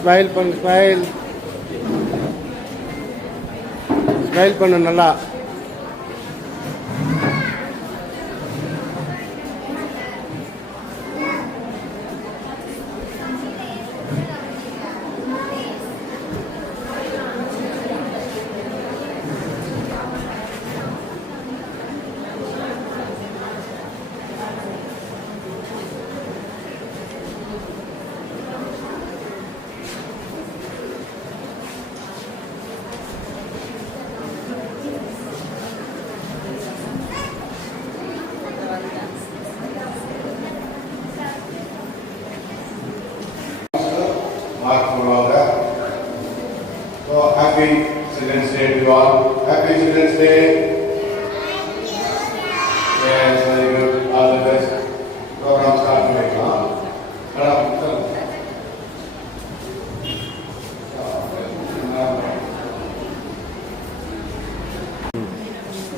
ஸ்மைல் பண்ணு, smile smile பண்ணு நல்லா. So happy Children's Day to you all. Happy Children's Day. Yes, very good. All the best. Program start right now.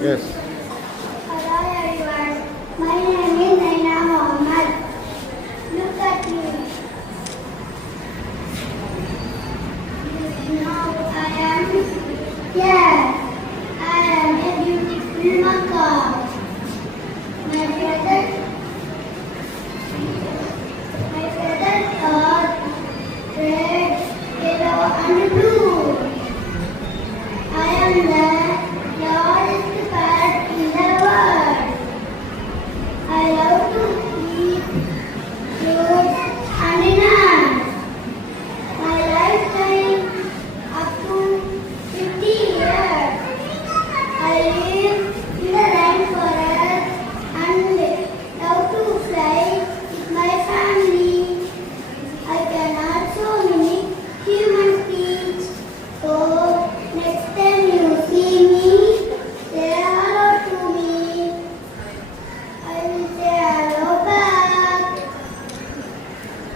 Yes. Hello everyone, my name is Naina Mohammed. Look at me. Now I am here. I am a beautiful macaw. My feathers are red, yellow and blue. I am the largest bird in the world. I love to eat fruits and nuts. My lifetime up to 50 years. I live in the rainforest and love to fly with my family. I can also mimic human speech. So next time you see me, say hello to me. I will say hello back.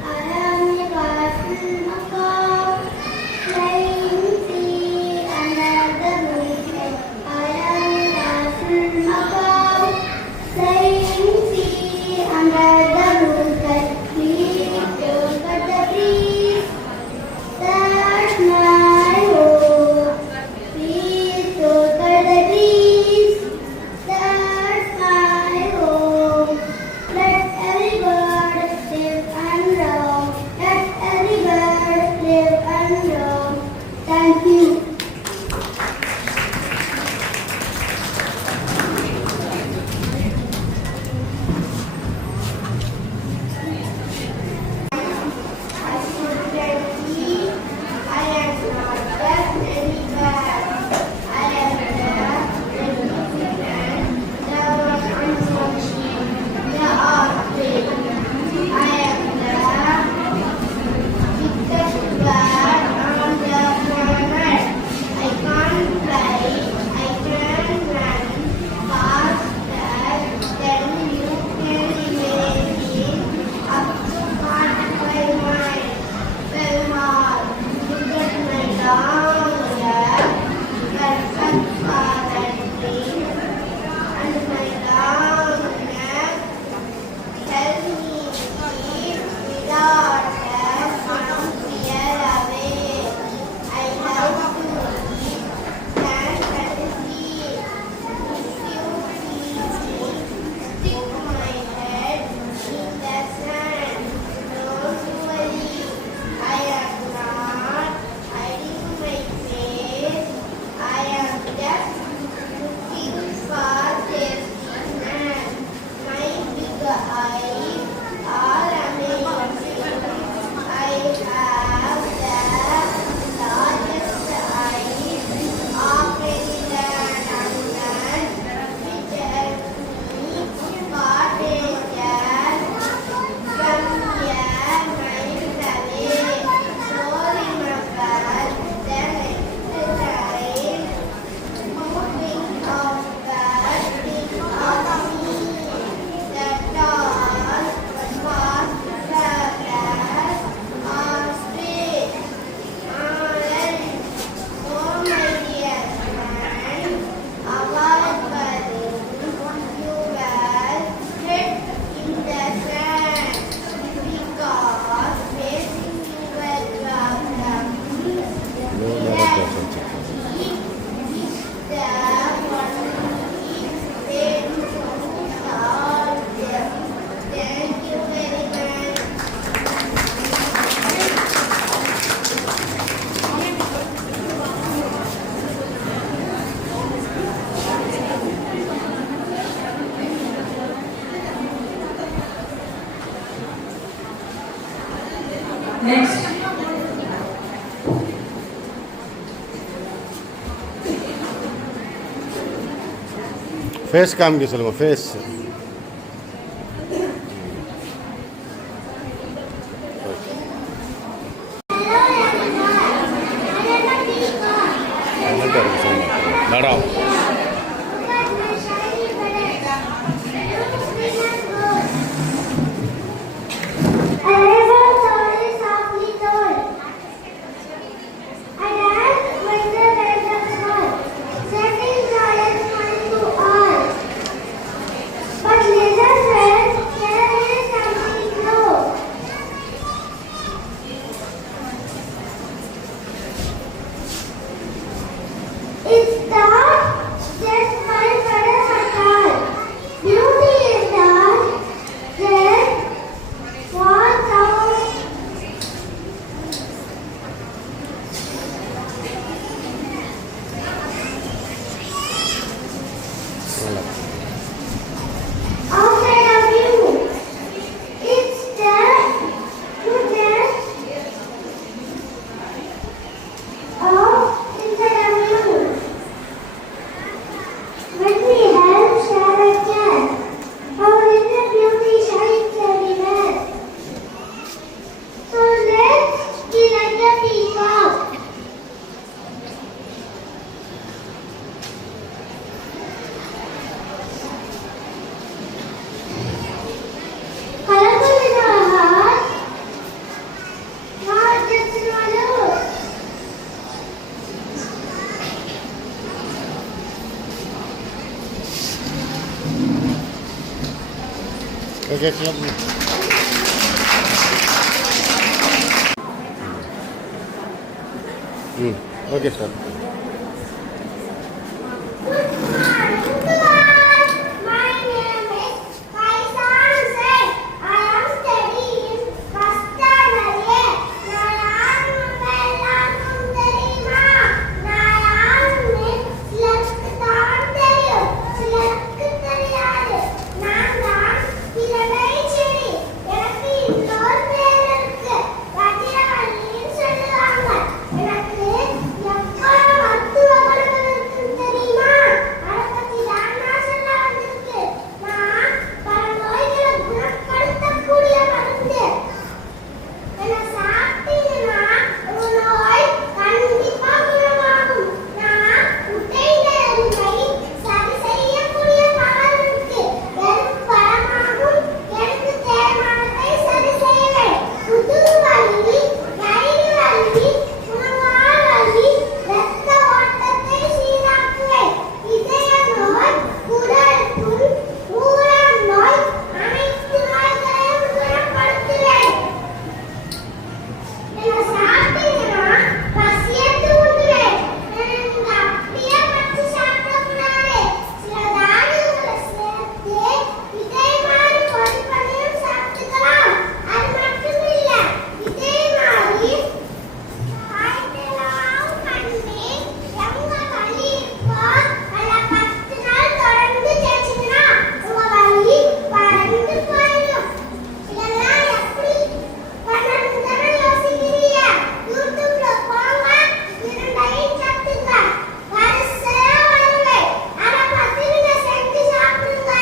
I am a colorful macaw, flying free under the blue sky. I am face காமிக்க சொல்லுங்கள் face. Madam It's not just my brother's account. Beauty is not just one sound. Outside of you, it's just goodness of inside of you. When we help share a care, our inner beauty shines everywhere. So let's be like a peacock. Colorful in our heart, not just in our looks. Okay club. Okay sir. My name is Kaisan Sen. I am studying first standard A. நான் யாருன்னு எல்லாருக்கும் தெரியுமா? நான் யாருன்னு சிலருக்கு தான் தெரியும், சிலருக்கு தெரியாது. நான் தான் இளமை செடி. எனக்கு இன்னொரு பேர் இருக்கு. வஜ்ரவல்லின்னு சொல்லுவாங்க. எனக்கு எவ்வளவு மருத்துவ குணங்கள் இருக்குன்னு தெரியுமா? அதை பத்தி தான் நான் சொல்ல வந்திருக்கேன். நான் பல நோய்களை குணப்படுத்தக்கூடிய மருந்து. என்னை சாப்பிட்டீங்கன்னா உங்க நோய் கண்டிப்பா குணமாகும். நான் முட்டையிலிருந்தை சரி செய்யக்கூடிய பவர் இருக்கு. வெறும் பழமாகும் எனக்கு தேய்மானத்தை சரி செய்வேன். முதுகு வலி, வயிறு வலி, முழங்கால் வலி, இரத்த ஓட்டத்தை சீராக்குவேன். இதய நோய், குடல் புண், மூலம் நோய், அனைத்து நோய்களையும் குணப்படுத்துவேன். என்னை சாப்பிட்டீங்கன்னா பசியை தூண்டுவேன். நீங்க அப்படியே பச்சை சாப்பிடக்கூடாது. சில தானியங்களை சேர்த்து இதயமாரி பொடி பண்ணியும் சாப்பிட்டுக்கலாம். அது மட்டும் இல்ல, இதயமாரி காய்ச்சலாம் பண்ணி எங்க வலி இருக்கோ அதை 10 நாள் தொடர்ந்து தேய்ச்சிங்கன்னா உங்க வலி பறந்து போயிடும். இதெல்லாம் எப்படி பண்ணணும்னு தானே யோசிக்கிறீங்க? யூடியூப்ல போங்க, இரண்டையும் கத்துங்க. வரிசையா வருவேன். அதை பத்தி நீங்க செஞ்சு சாப்பிடுங்க.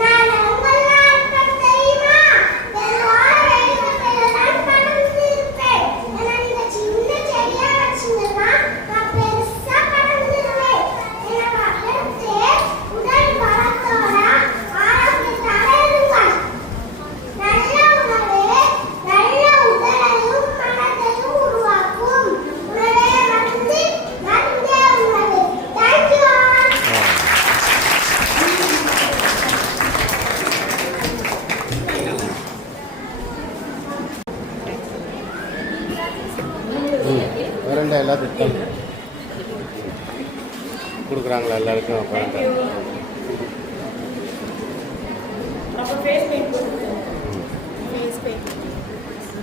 நான் எங்கெல்லாம் இருப்பேன் தெரியுமா? எல்லாரும் வெயில்ல படர்ந்து இருப்பேன். ஏன்னா நீங்க சின்ன செடியா வச்சீங்கன்னா நான் பெருசா படர்ந்துருவேன். என்னை வளர்த்து உடல் பலத்தோட ஆரோக்கியத்தோட இருங்க. நல்ல உணவு நல்ல உடலையும் மனதையும் உருவாக்கும். உணவே மருந்து, மருந்தே உணவு. Thank you all. வரண்டா எல்லாத்துக்கும் கொடுக்குறாங்களா எல்லாருக்கும் வரண்டா? அப்போ ஃபேஸ் பெயிண்ட் போட்டுருக்கேன். Face paint.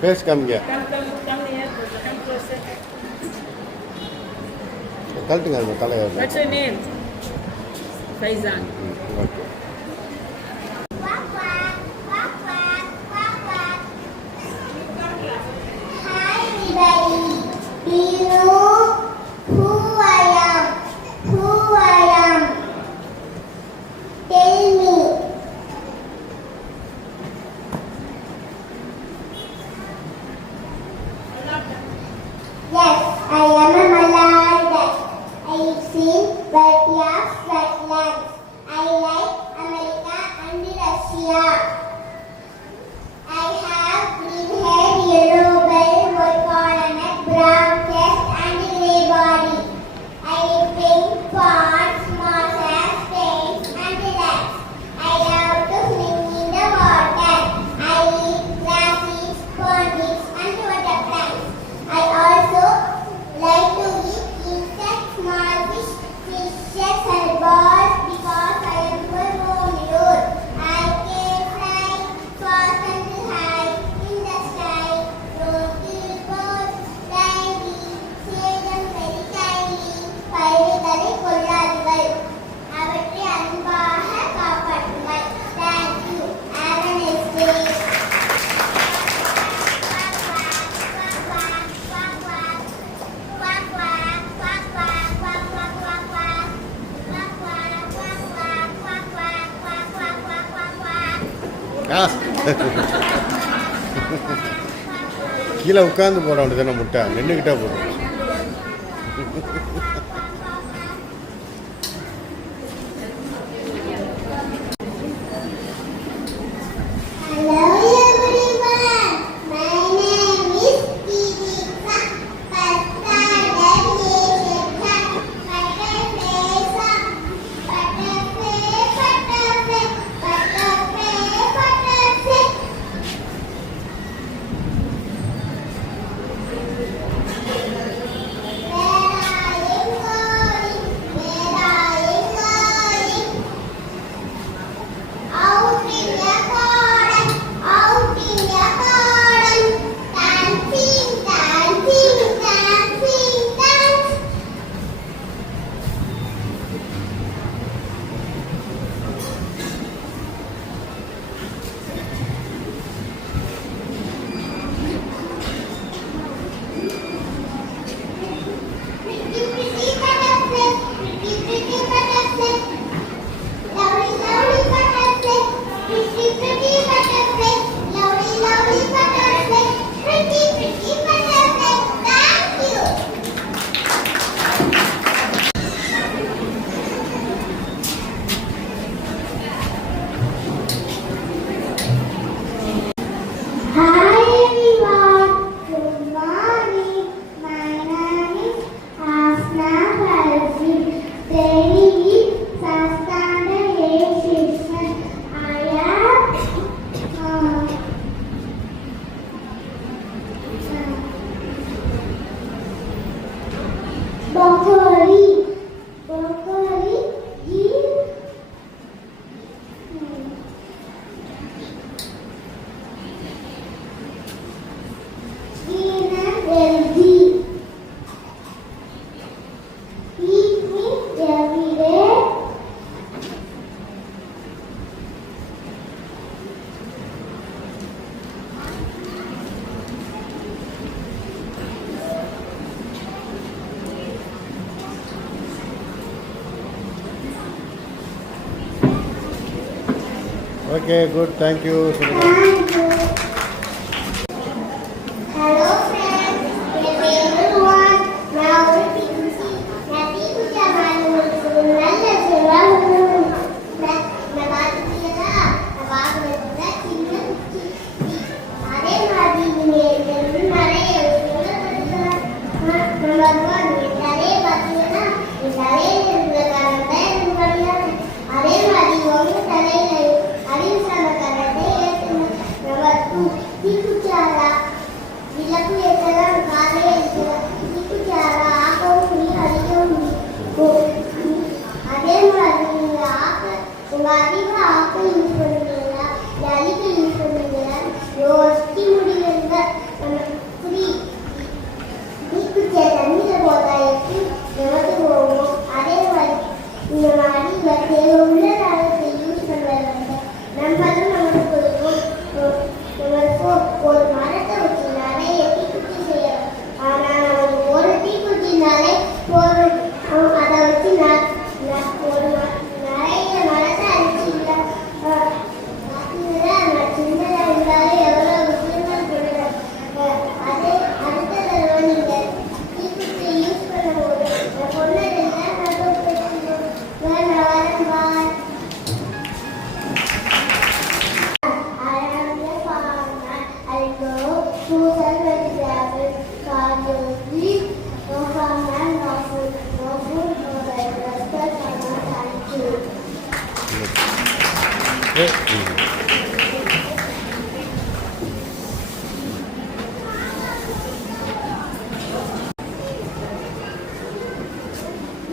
ஃபேஸ் காமிங்க. Come here. Come closer. கழட்டுங்க அந்த தலையை. What's your name? Faizan. Okay. Quack, quack, quack, quack, quack, quack. Hi everybody. Do you know who I am? Who I am? கீழே உட்காந்து போட வேண்டியது முட்டை நின்றுக்கிட்டே போதும். Hello everyone, my name is Kirika Out in the garden, out in the garden, dancing, dancing, dancing, dance. Pretty, pretty butterfly, pretty, pretty butterfly. Lovely, lovely butterfly, pretty, pretty butterfly, lovely, lovely butterfly, pretty, pretty butterfly. Thank you. Hi everyone, good morning. My name is Asna Farzi. Very standard section. I am broccoli. Broccoli is green and healthy. Eat meat every day. Okay good thank you சொல்லுங்கள். Thank you. Hello friends, என் பேர் ருவான். நான் ஒரு டீச்சர். நான் டீச்சர் ஒரு நல்ல சொல்லணும். நான் பார்த்தீங்களா? நான் பார்க்கறதுல சின்ன குச்சி. அதே மாதிரி நீங்க எனக்கு நிறைய விஷயங்கள் படிக்கலாம். நம்பர் 1 என் தலையை பார்த்தீங்கன்னா என் தலையில் இருக்கிற காரணத்தை எனக்கு படியாது. அதே மாதிரி உங்க தலையில அறிவுசான காரணத்தை ஏற்றுங்க. நம்பர் 2 தீக்குச்சாரா விளக்கு ஏற்றலாம் காலையே இருக்கிறார். தீக்குச்சாரா ஆக்கவும் முடியும் அழிக்கவும் முடியும். அதே மாதிரி நீங்க உங்க அறிவை ஆக்க யூஸ் பண்ணுவீங்களா இல்லை அழிக்க யூஸ் பண்ணுவீங்களா யோசிக்க முடியுங்க. நம்பர் 3 தீக்குச்சியை தண்ணியில் போட்டா எப்படி எவ்வளவு போகும். அதே மாதிரி இந்த மாதிரி உள்ள காலத்தை யூஸ் பண்ணுவாங்க. நம்பரும் நமக்கு கொடுக்கும். நம்பர் 4 ஒரு மரத்தை வச்சு நிறைய தீக்குச்சி செய்யலாம். ஆனால் நமக்கு ஒரு தீக்குச்சினாலே போதும். அதை வச்சு ஒரு நிறைய மரத்தை அடிச்சு சின்னதாக இருந்தாலும் எவ்வளோ விஷயங்கள் கொடுக்குறேன். அதே அடுத்த தடவை நீங்கள் தீக்குச்சி யூஸ் பண்ணும்போது நான் சொன்னதெல்லாம் நான் பேசணும். நான் வரேன் பாய். I am the farmer. I go to the vegetables, garden, no farmer, no food, no rest of summer. Thank you.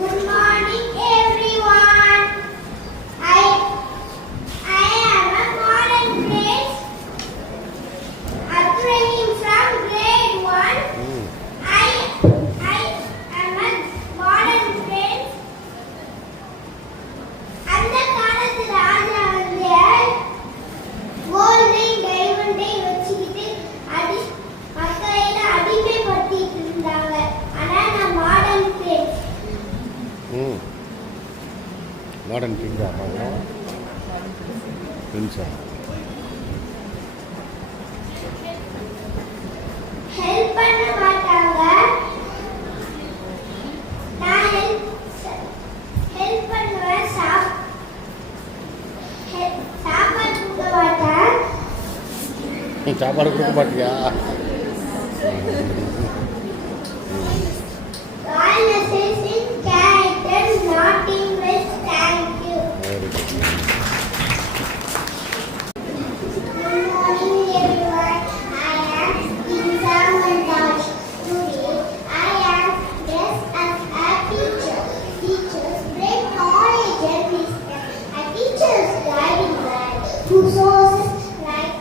Good morning, everyone. I am a modern prince. Abraham from grade 1. I am a modern prince. அந்த காலத்து ராஜா வந்து கோல்டையும் டைமண்டையும் வச்சுக்கிட்டு மக்களையில அடிமைப்படுத்திட்டு இருந்தாங்க. ஆனா நான் மாடர்ன் பிரின்ஸ். மாடர்ன் கிங்கா பிரின்ஸா சாப்பாடு கொடுக்க மாட்டியா? Kindness is in character, not in dress. Thank you. Very good. Good morning, everyone. I am Insa Mandaj. Today, I am dressed as a teacher. Teachers bring knowledge and wisdom. A teacher's guiding light, who sources light.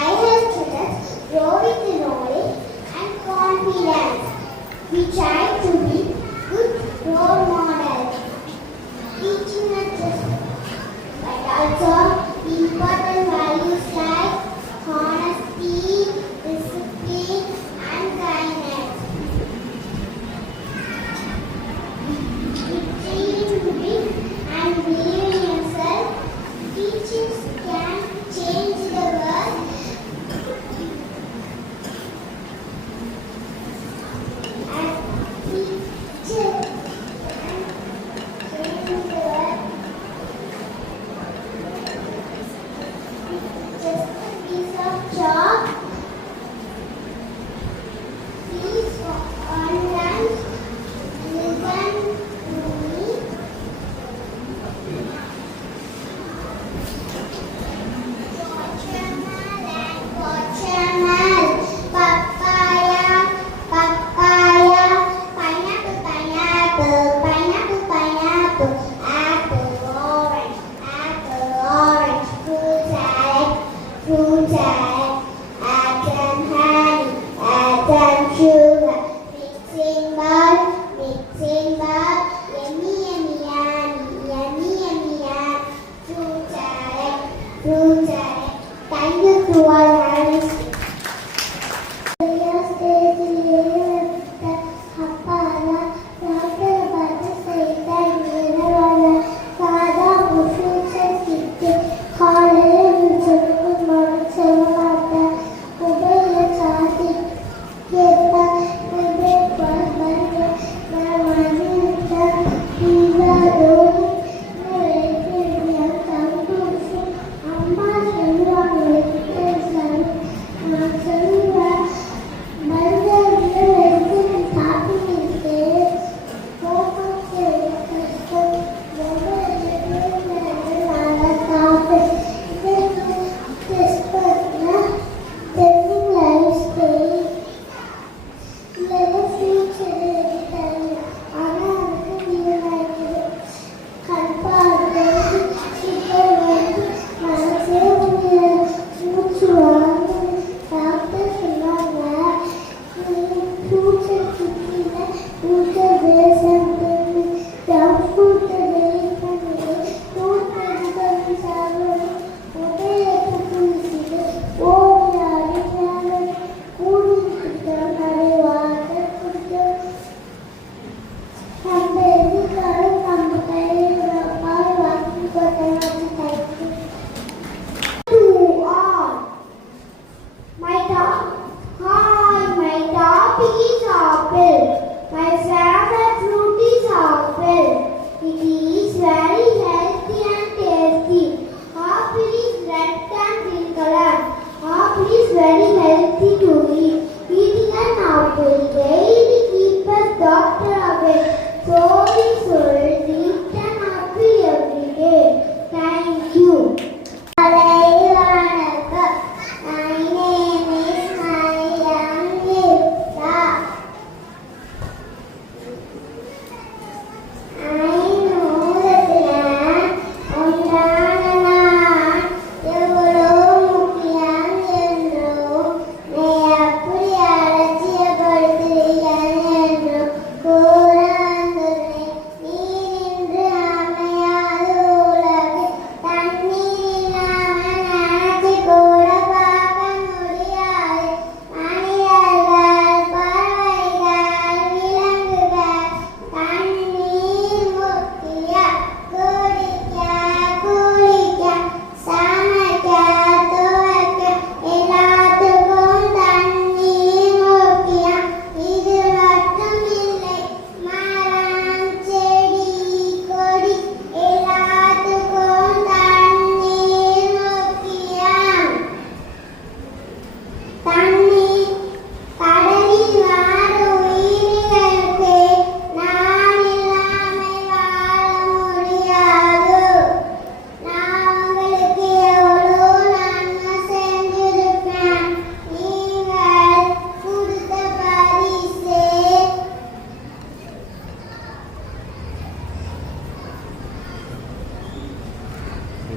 I help students grow with knowledge and confidence.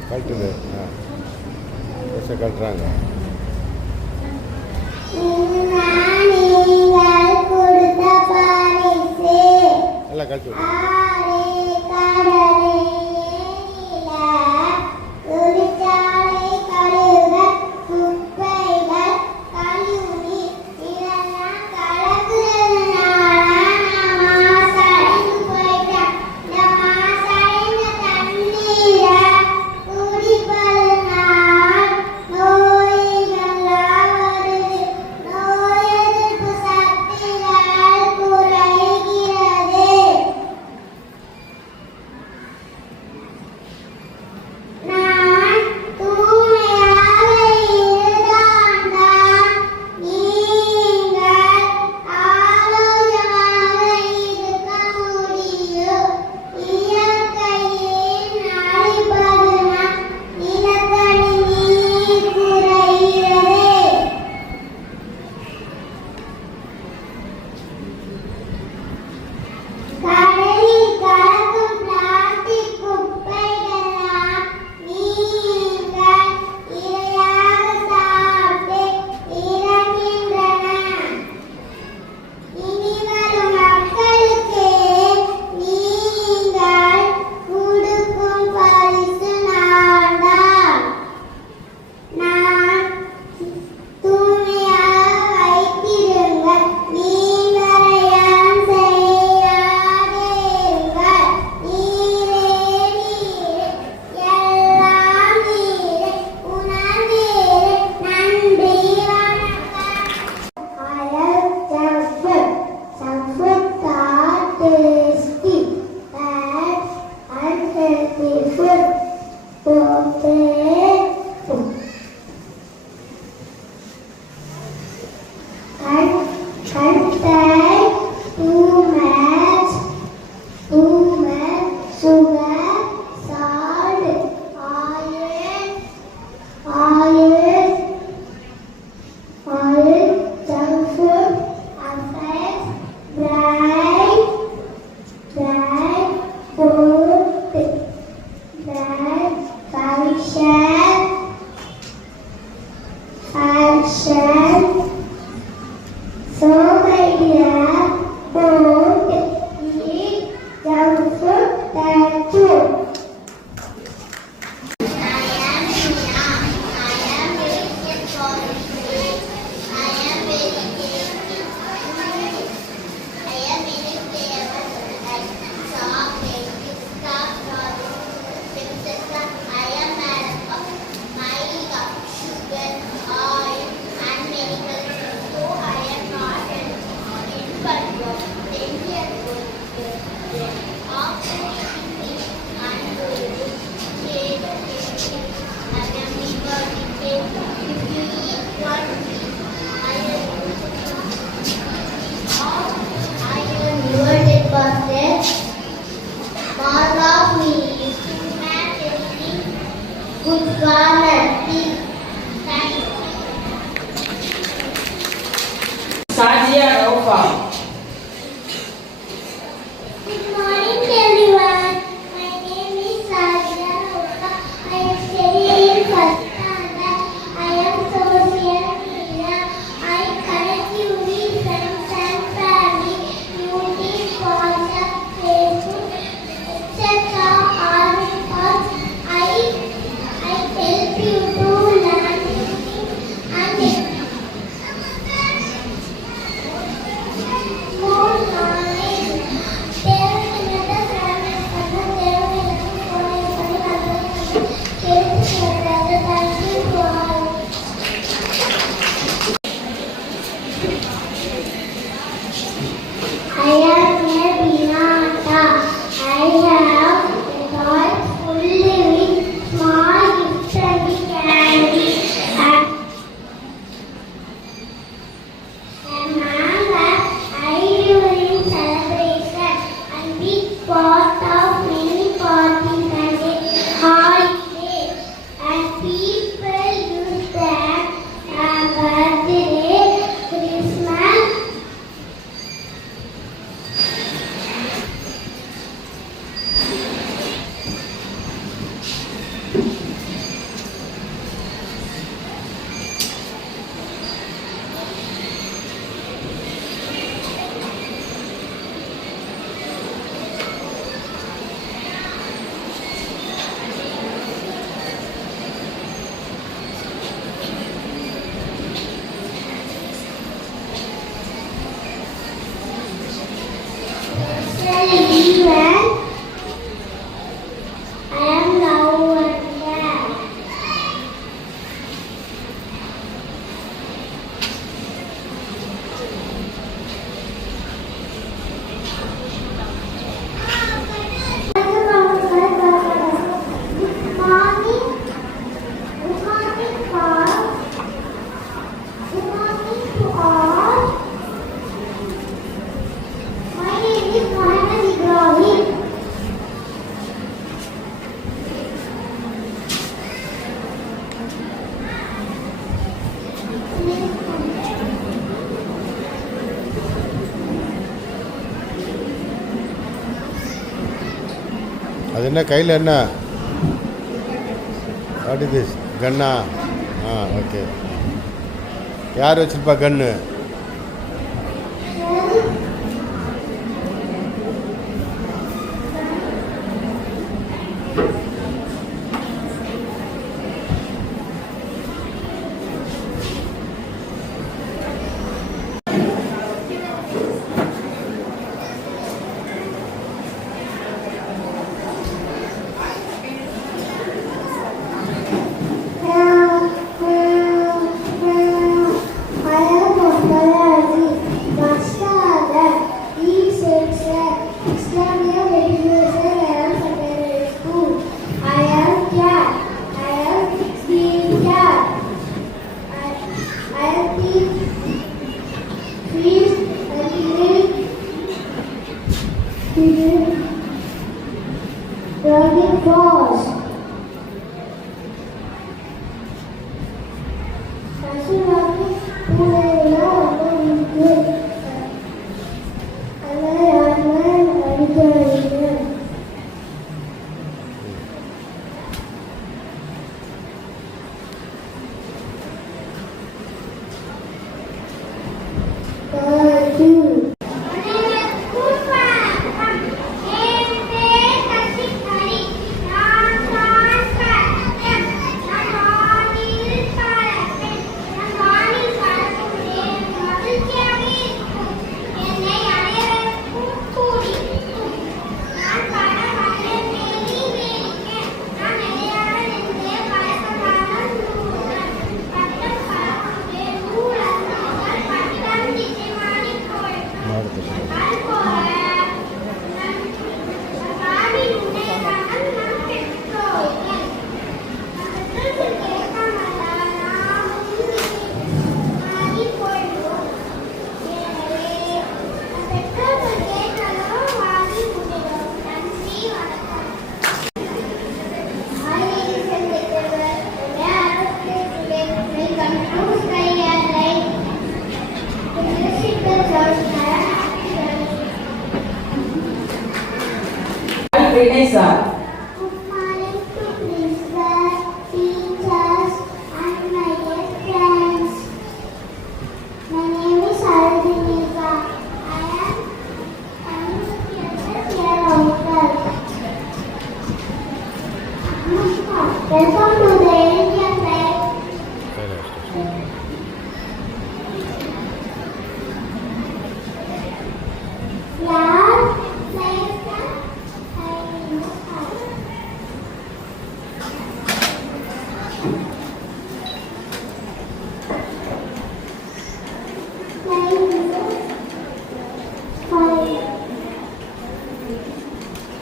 கழட்டுது ட்ரெஸ்ஸை கழட்டுறாங்க. நீங்கள் கொடுத்த பரிசு எல்லாம் கழட்டு. Sadia Raufa. Good morning, everyone. My name is Sadia Raufa. I am studying in first standard. I am social media. I connect you with friends and family, YouTube, WhatsApp, Facebook, etc. All because I help you to learn new things and அது என்ன கையில் என்ன what is this கன்னா? ஓகே. யார் வச்சுருப்பா கன்னு? Running fast. Vanessa. Good morning to principal, teachers, and my dear friends. My name is Arvinika. I am here uncle. Welcome to the Indian flag. Flag flies high in the sky. Flying in the sky.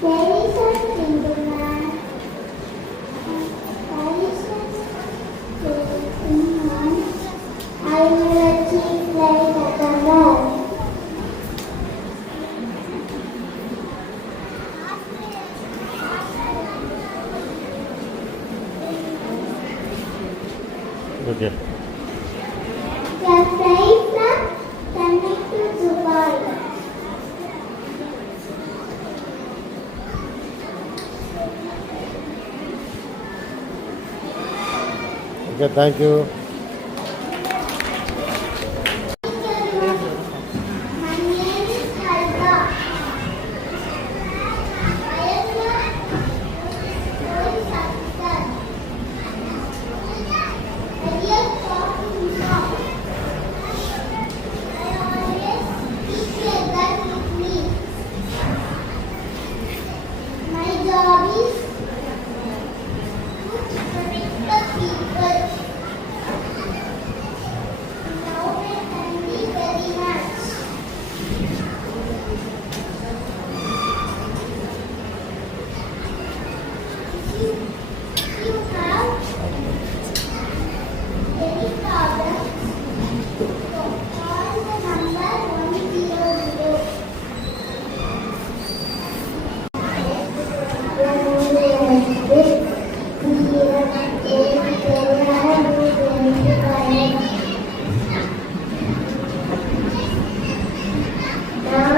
There is a single man. There is a single man. I will achieve like a man. Okay. The flight from Chennai to Dubai. Okay, thank you. My name is Kalpa. I am a police officer. I deal talking now. I always keep a gun with me. My job is to protect the people. Now I thank you very much. You have any problems? Call the number 100. Now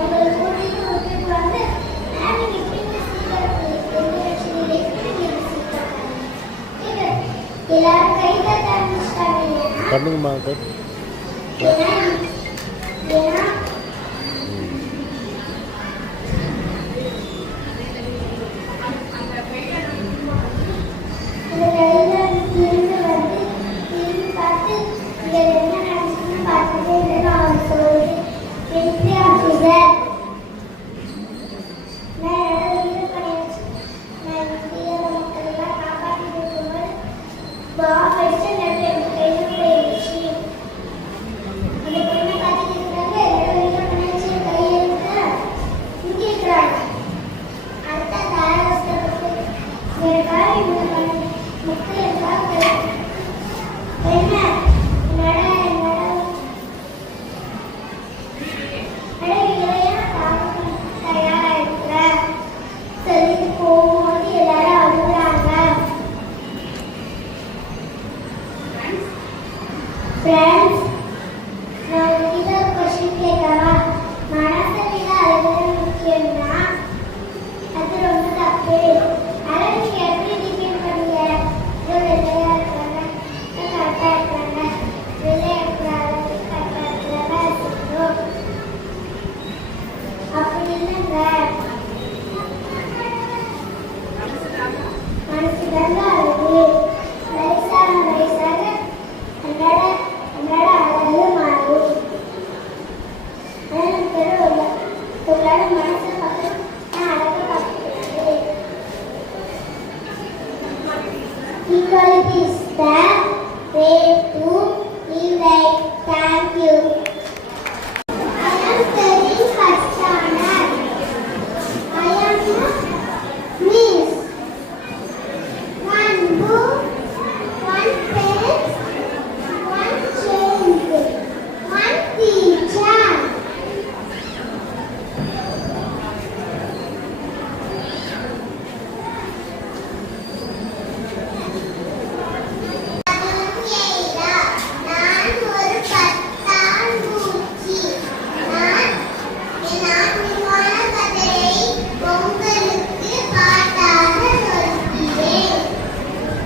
உங்களை கூட்டிட்டு விட்டுட்டு வந்து மேம் எப்படிங்க சீக்கிரம் எல்லாரும் கை தட்ட ஆரம்பிச்சிட்டாங்க. பண்ணுங்கம்மா ஏன்னா இந்த கையில இருந்து வந்து திரும்பி பார்த்து இங்க என்ன நடந்துச்சுன்னு பார்த்துட்டே இருந்தேன்னு அவன் சொல்லுது. எப்படி ஆஃபீஸர் நான் என்னோட இது பண்ணியாச்சு. நான் முடியாத மக்களெல்லாம் காப்பாற்றிட்டு இருக்கும்போது பாப் அடிச்சு நிறைய கையில் போயிடுச்சு. அந்த பொண்ணை பார்த்துட்டு இருக்கிறாங்க. என்னோட இது பண்ணியாச்சு. கையை எடுத்து இங்கே இருக்கிறாங்க. அடுத்த தாராவஸ்தப்பட்டு எனக்காக இவங்க பண்ண மக்கள் எல்லாம் என்ன தயாரா இருக்கிற சொல்லிட்டு போகும்போது எல்லாரும் அழுகுறாங்க. ஃப்ரெண்ட்ஸ், நான் உங்ககிட்ட ஒரு கொஸ்டின் கேட்கவா? மனசை விட அழுகிறது முக்கியம்னா அது ரொம்ப தப்பு. அதை நீங்க எப்படி டிஃபைன் பண்ணீங்க? வெள்ளையா இருக்காங்க, கரெக்டா இருக்காங்க, வெள்ளையா இருக்கிறாங்க, கரெக்டா இருக்கிறாங்க, அப்படி இல்லைங்க. மனசு தாங்க அழகு. வயசாக அன்றாட அழகு மாறும். ஆனால் தெரியல உங்களால மனசை பார்த்து நான் அழகை பார்த்துக்கிறேன். Equality is the way to live life. Thank you. I am studying first standard. I am Miss. One book, one pen, one change, one teacher. நான் ஒரு பட்டாம்பூச்சி. நான் விமான கதையை உங்களுக்கு பாட்டாக சொல்கிறேன்.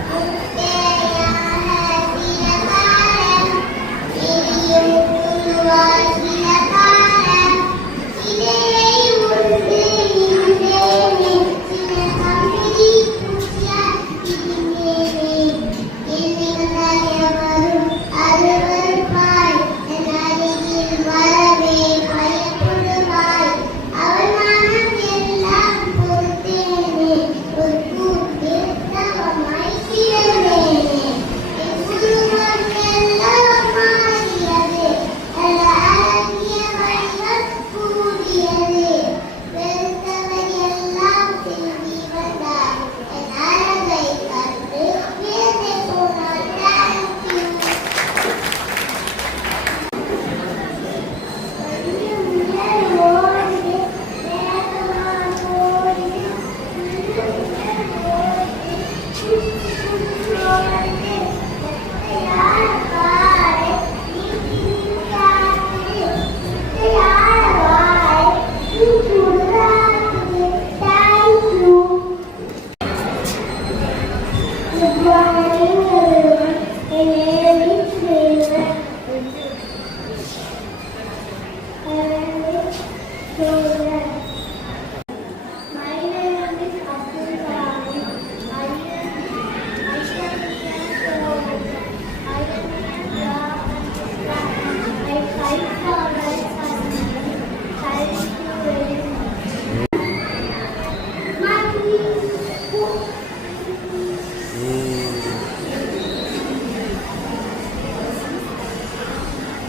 முட்டையாக சிலகாரம், எரியும் புழுவாய் சிலகாரம், இலையை உண்டு இருந்தேனே, சில கம்பெனி பூச்சியாய் இருந்தேனே. என்னைய வரும் அருவருப்பாய், என் அருகில் வரவே பயப்படுவாய். அவள் மனம் எல்லாம் பொறுத்தேனே, ஒரு கூட்டில் தவமாய் கிடந்தேனே. என் உருவம் எல்லாம் மாறியது, நல்ல அழகிய வடிவம் கூடியது. வெறுத்தவர் எல்லாம் திரும்பி வந்தார், என் அழகை கண்டு வியந்து போனார். Thank you. Good morning, everyone. My name is Neha. My name is Abdul Kalam. I fight for my family. Thank you very much.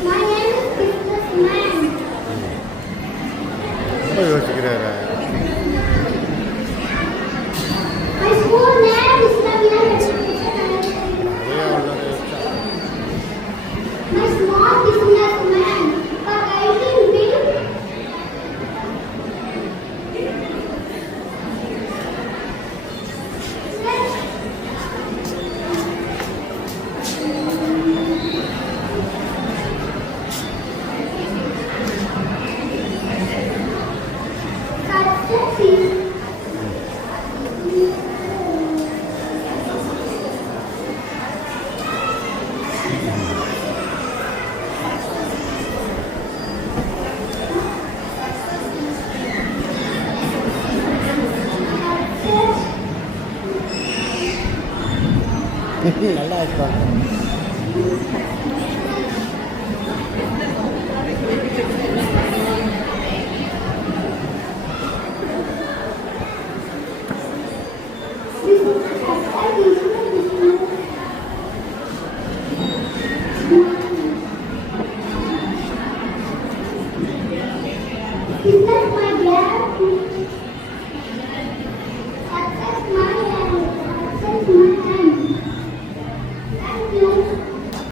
My name is Businessman. ரொம்ப யோசிக்கிறாரு. My school name is Navina Education. நிறையா உள்ளதை யோசிச்சா My small businessman. But I think big. நல்லா இருப்பாங்க. Is that my dad?